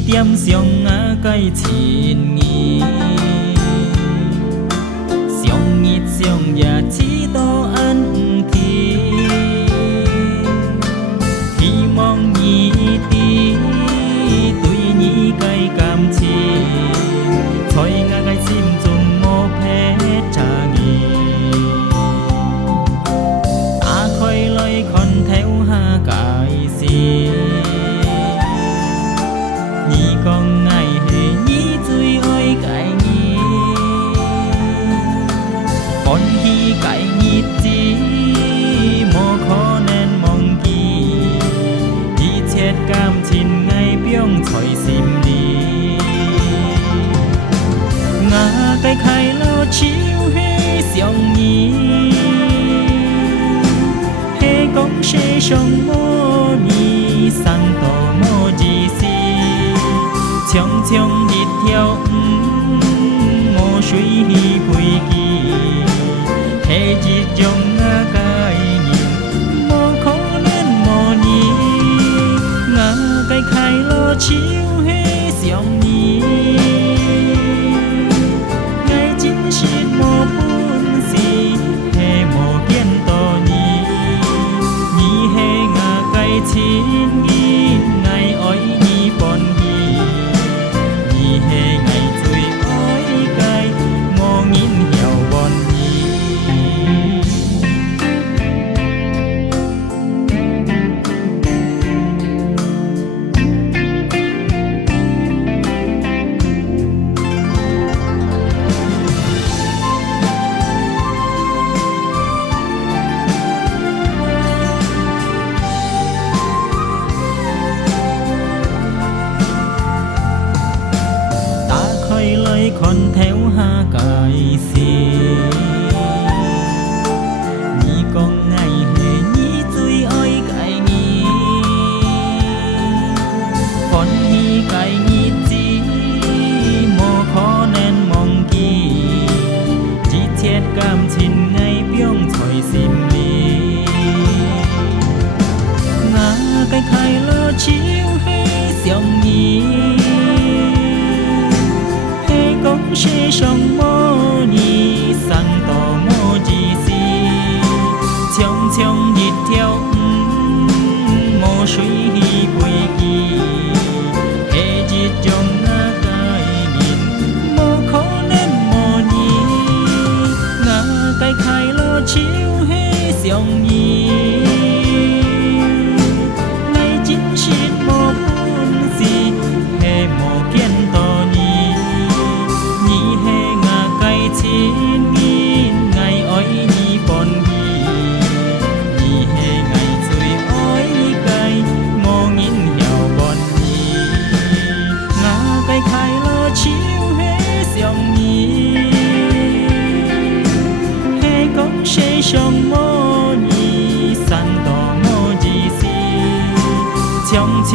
点上解千意，上日上夜只多恩甜，希望你的对你嘅感情，在我嘅心中冇撇差異。打開來看透下界線。你講愛係你最愛嘅你，歡喜嘅日子無可能忘記，一切感情愛變在心裡。我嘅快樂就是想你，係講世上無你生多無意思。長長一條無水飛機，係一種概念，無可能無你。我嘅快樂就是想你，愛真是無本事，係無見到你。你係我嘅親意，愛愛你歡喜。你係我最愛嘅，我應有願意。來看透下界線，你講愛係你最愛嘅你，歡喜嘅日子無可能忘記，一切感情愛變在心裡。我嘅快樂就是想你，世上無你生多無意思，長長一條無水飛機，係一種概念，無可能無你。我嘅快樂就是想你，愛真是無本事，係無見到你。親意愛愛你歡喜，你係我最愛嘅，我應有願意。我嘅快樂就是想你，係講世上無你生多無意思，長長